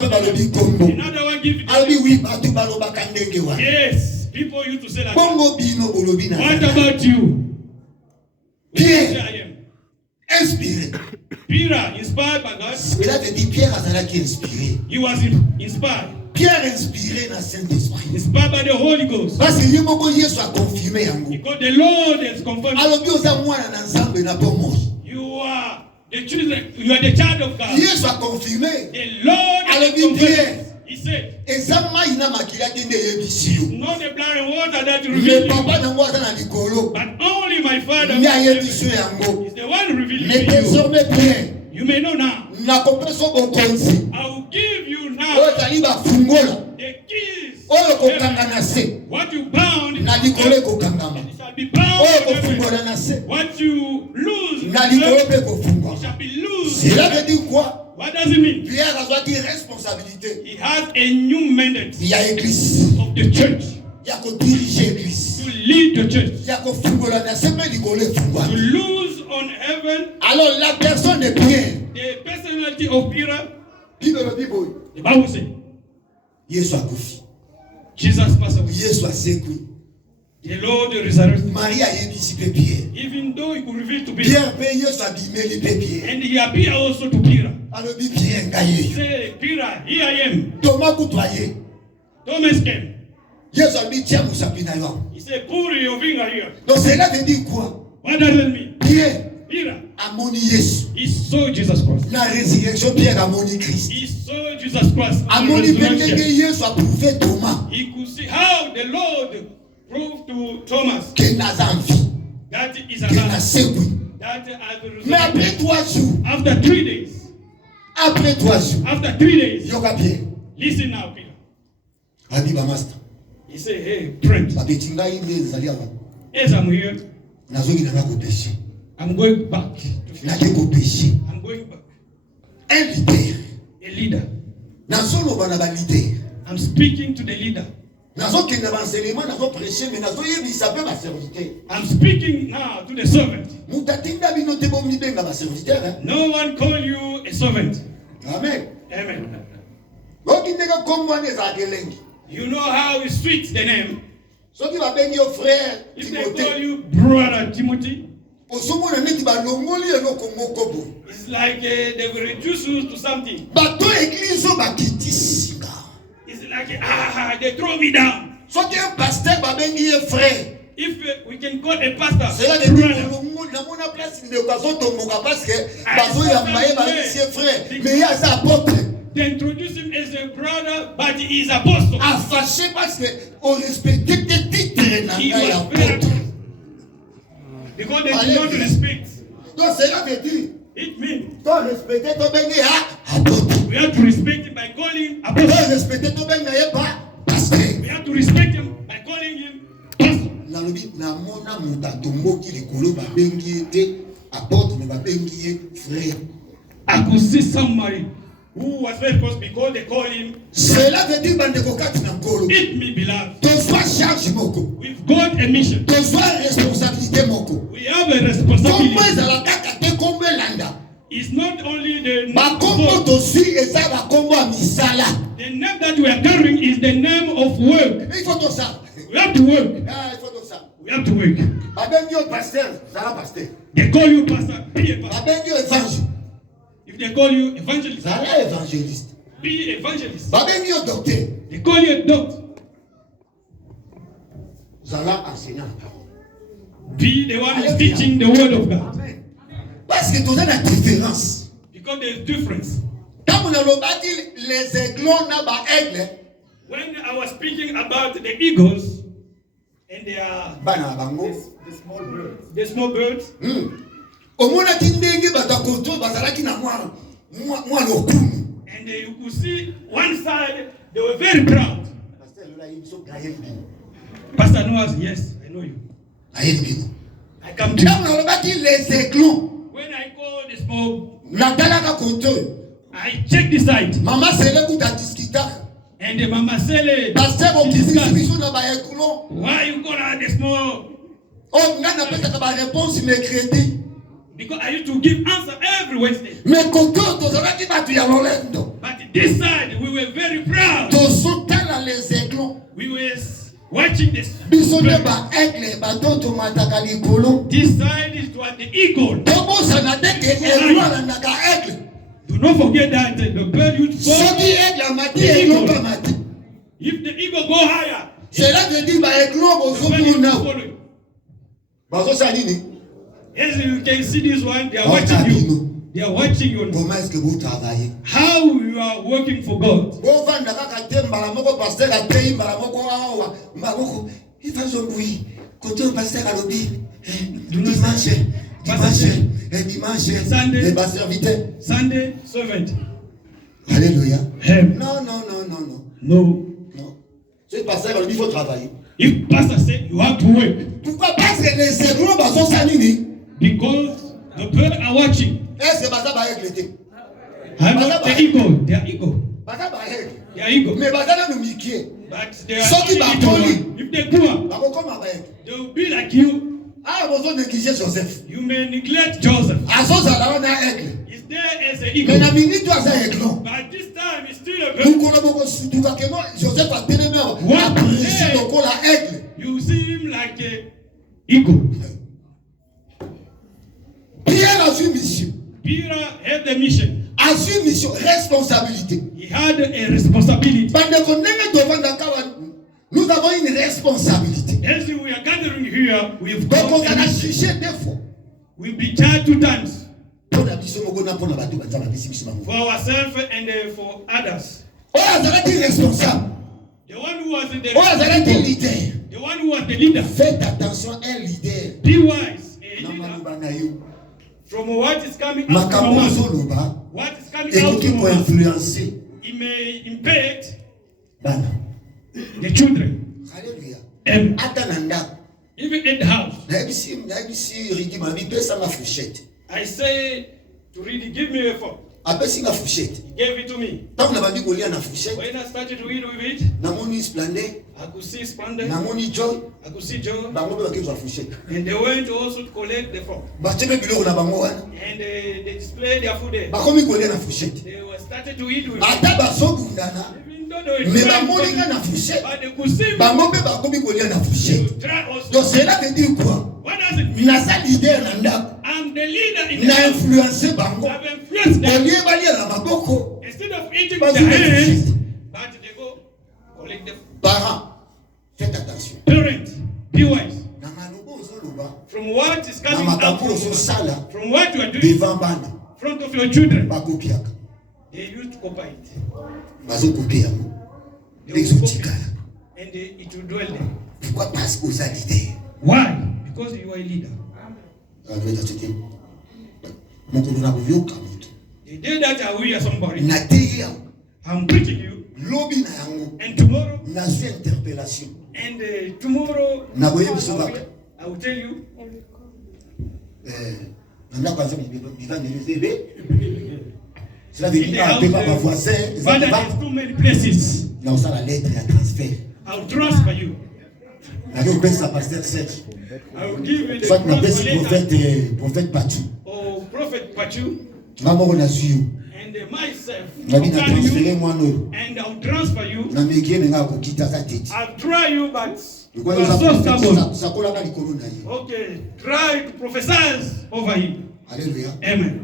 Another one give it. Yes, people used to say that. What about you? Pierre, inspiré. Peter, inspired by God. Cela veut dire Pierre a été inspiré. He was inspired. Pierre inspiré dans le Saint-Esprit. Inspired by the Holy Ghost. Parce que Dieu soit confirmé en vous. Because the Lord has confirmed. Alors Dieu a moi dans ensemble n'a pas mort. You are the children. You are the child of God. Dieu soit confirmé. The Lord has confirmed. He said, not the blood and water that you reveal, but only my Father is the one revealing to you. You may know now. I will give you now the keys. What you bound, it shall be bound. What you lose, it shall be loose. What does it mean? Pierre a dit responsabilité. He has a new mandate Il y a l'église. of the church. Il y a que diriger l'église. To lead the church. Il y a que fungola na sema likole fungwa. To lose on heaven. Alors la personne de Pierre. The personality of Peter. The Bible says. Yesu akufi. Jesus passed away. Yesu asekwi. The Lord resurrected. Maria yebisipe Pierre. Even though he could reveal to Peter. Pierre pe Yesu abimeli pe Pierre. And he appeared also to Peter. Alors dit Pierre ngaye. Say, Peter, here I am. Thomas kutoye. Thomas came. Yesu abi tia musapina yo. He said, put your finger here. Donc cela veut dire quoi? What does it mean? Pierre. Peter. Amoni Yesu. He saw Jesus Christ. La résurrection Pierre amoni Christ. He saw Jesus Christ. Amoni pendenge Yesu a prouvé Thomas. He could see how the Lord proved to Thomas que nazamvi. that is alive. That Mais après 3 jours. After 3 days. Après 3 jours. After 3 days. Yoka Pierre. Listen now, Peter. Adiba master. He said, hey, friend. As I'm here, I'm going back. I'm going back. A leader. I'm speaking to the leader. I'm speaking now to the servant. No one call you a servant. Amen. Amen. You know how it's sweet, the name. If they call you brother Timothy, it's like they will reduce you to something. It's like they throw me down. If we can call a pastor brother, they introduce him as a brother, but he is apostle. He was very because they do not respect. It means we have to respect him by calling apostle. We have to respect him by calling him pastor. I could see somebody who was very close because they call him. It me beloved. We've got a mission. We have a responsibility. It's not only the name that we are carrying is the name of work. We have to work. We have to work. They call you pastor. Be a pastor. If they call you evangelist, be evangelist. They call you a doctor. Be the one who's teaching the word of God. Because there's difference. When I was speaking about the eagles and the small birds. And you could see one side, they were very proud. Pastor Noah, yes, I know you. I come to you. When I call the small, I check the side. And the mama said, why you call out the small? Because I used to give answer every Wednesday. But this side, we were very proud. We were watching this. This side is what the eagle. Do not forget that the bird used to fall. If the eagle go higher, as you can see this one, they are watching you. They are watching you. How you are working for God. Sunday servant. Alléluia. Non. C'est pasteur, il faut travailler. If pastor said you have to work. Pourquoi? Parce que les ségros sont salini. Because the birds are watching. Est-ce que ça va éclater? The eagle. They are eagle. They are eagle. Mais bazana nous miquer. But they are if they go up, they will be like you. You may neglect Joseph. Is there as an eagle? But this time it's still a bird. One day, you see him like an eagle. Peter had the mission. Responsabilité. He had a responsibility. Nous avons une responsabilité. As we are gathering here, we've got donc on a jugé deux fois. We'll be charged 2 times. For ourselves and for others. The one who was the leader. The one who was the leader. Faites attention, un leader. Be wise. A leader. From what is coming out from us. What is coming out from us. It may impact the children. Hallelujah. And even in the house. I say to Rudy, give me a fork. He gave it to me. When I started to eat with it, I could see splendor. I could see joy. And they went also to collect the fork. And they displayed their food there. They were started to eat with it. Even though they were but they could see me. Try also. What does it mean? I'm the leader in the house. I've influenced them. Instead of eating with their hands, but they go collect the parents. Faites attention. Parents, be wise. From what is coming out from what you are doing in front of your children, they used to copy it. They will copy it. And it will dwell there. Why? Because you are a leader. The day that I will hear somebody, I'm preaching you. And tomorrow, and tomorrow, I will tell you. But there's too many places. I'll transfer you. I will give you the prophète Pachu. Oh, Prophet Pachu. And myself. And I'll transfer you. I'll try you, but you are so stubborn. Okay, try to prophesy over him. Hallelujah. Amen.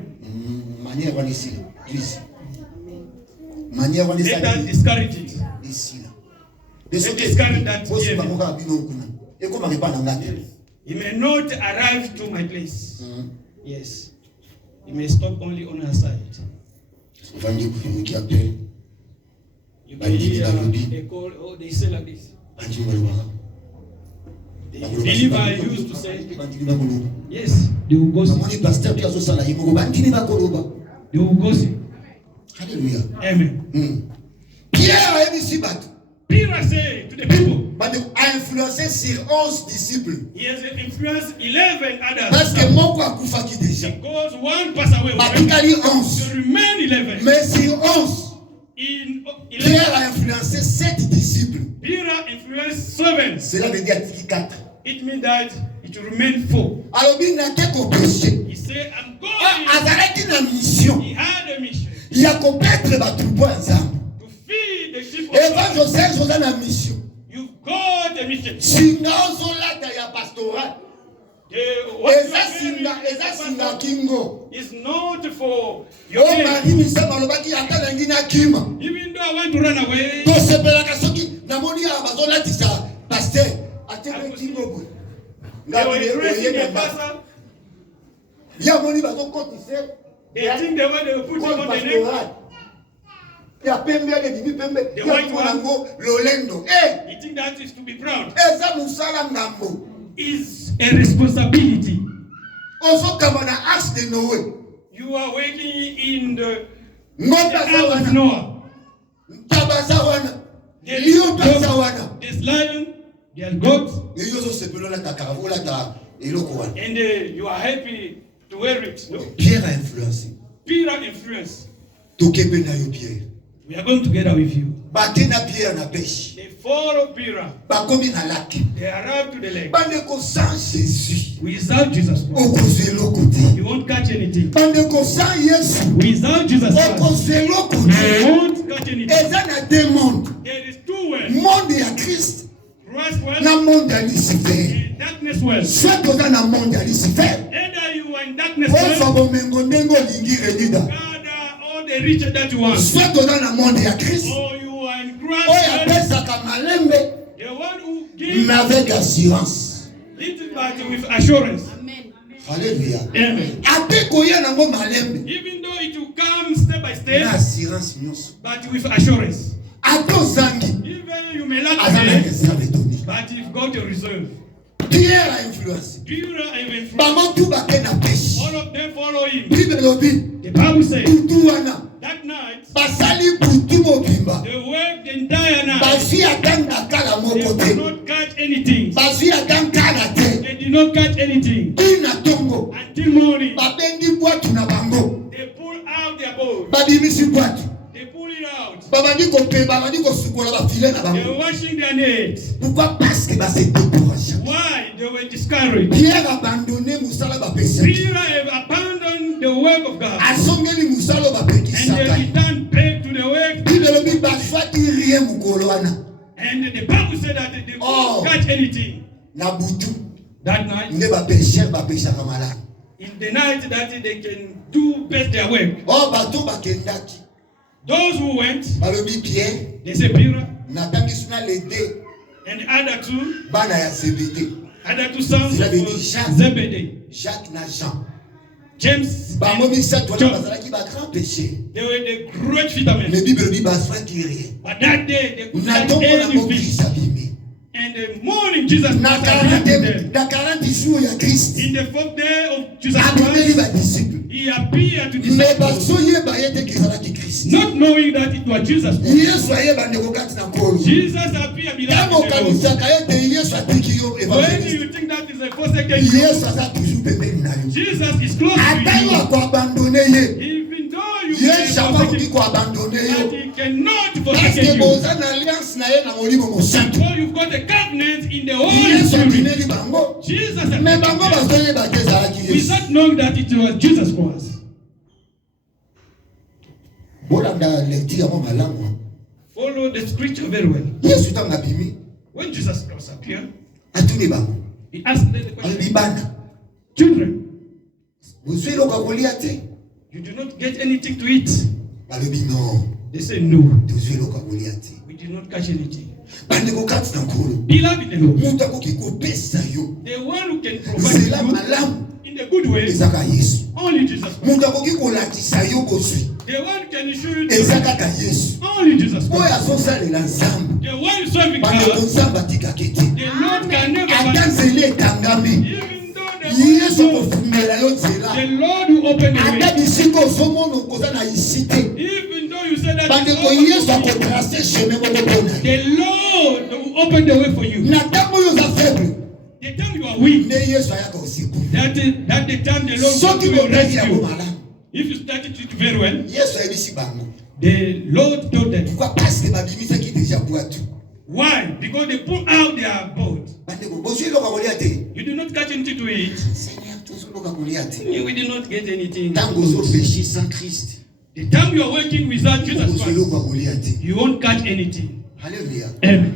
Let that discourage it. Let discourage that. He may not arrive to my place. Yes. He may stop only on our side. You can hear they call, oh, they say like this. The believer used to say, yes, they will gossip. They will gossip. Hallelujah. Amen. Peter said to the people, but I influenced sur 11 disciples. He has influenced 11 others. Parce que mon quoi kufa qui déjà. Because one passed away. But il y a 11. There remain 11. Mais sur 11. In 11. Pierre a influencé 7 disciples. Peter influenced 7. Cela veut dire 4. It means that it will remain 4. Alors il n'a qu'à péché. He said, I'm going. Azaraki na mission. He had a mission. To feed the sheep of God. You've got a mission. Is not for your even though I want to run away, they were increasing their pastor. They think they want to put him on the name. The white one. You think that is to be proud. Is a responsibility. You are working in the house of Noah. There's lion, there's goats, and you are happy to wear it. No? Pierre a influencé. Peter influence. We are going together with you. They follow Peter. They arrive to the lake. Without Jesus Christ, you won't catch anything. Without Jesus Christ, you won't catch anything. There is two worlds. Christ world and darkness world. Either you are in darkness world, all the riches that you want, or you are in Christ world, the one who gives little but with assurance. Amen. Hallelujah. Amen. Even though it will come step by step, but with assurance. Even you may not pay, but you've got a reserve. Pierre a influencé. All of them follow him. The Bible says that night they worked the entire night. They did not catch anything. They did not catch anything until morning. They pulled out their boat. They pulled it out. They were washing their nets. Why? They were discouraged. Peter have abandoned the work of God. And they returned back to the work. And the Bible said that they couldn't catch anything. That night, in the night that they can do best their work. Those who went, they said Peter, and the other two sons of Zebedee, James and John. They were the great fishermen. But that day they could not any fish. And the morning Jesus Christ appeared to them. In the fourth day of Jesus Christ, he appeared to disciples, not knowing that it was Jesus Christ. Jesus appeared behind them. When you think that is a forsaken you, Jesus is close to you. Even though you may forsake but he cannot forsake you. Because you've got a covenant in the Holy Spirit. Jesus appeared without knowing that it was Jesus Christ. Follow the scripture very well. When Jesus Christ appeared, he asked them the question, children, you do not get anything to eat? They say no. We did not catch anything. Beloved the Lord, the one who can provide you in a good way, only Jesus Christ. The one can show you only Jesus Christ. The one serving God, the Lord can never even though the Lord will open the way. Even though you say that the Lord will open the way for you. The time you are weak, that the time the Lord will rescue. If you started it very well, the Lord told them. Why? Because they pulled out their boat. You do not catch anything to eat. We did not get anything. The time you are working without Jesus Christ, you won't catch anything. Hallelujah. Amen.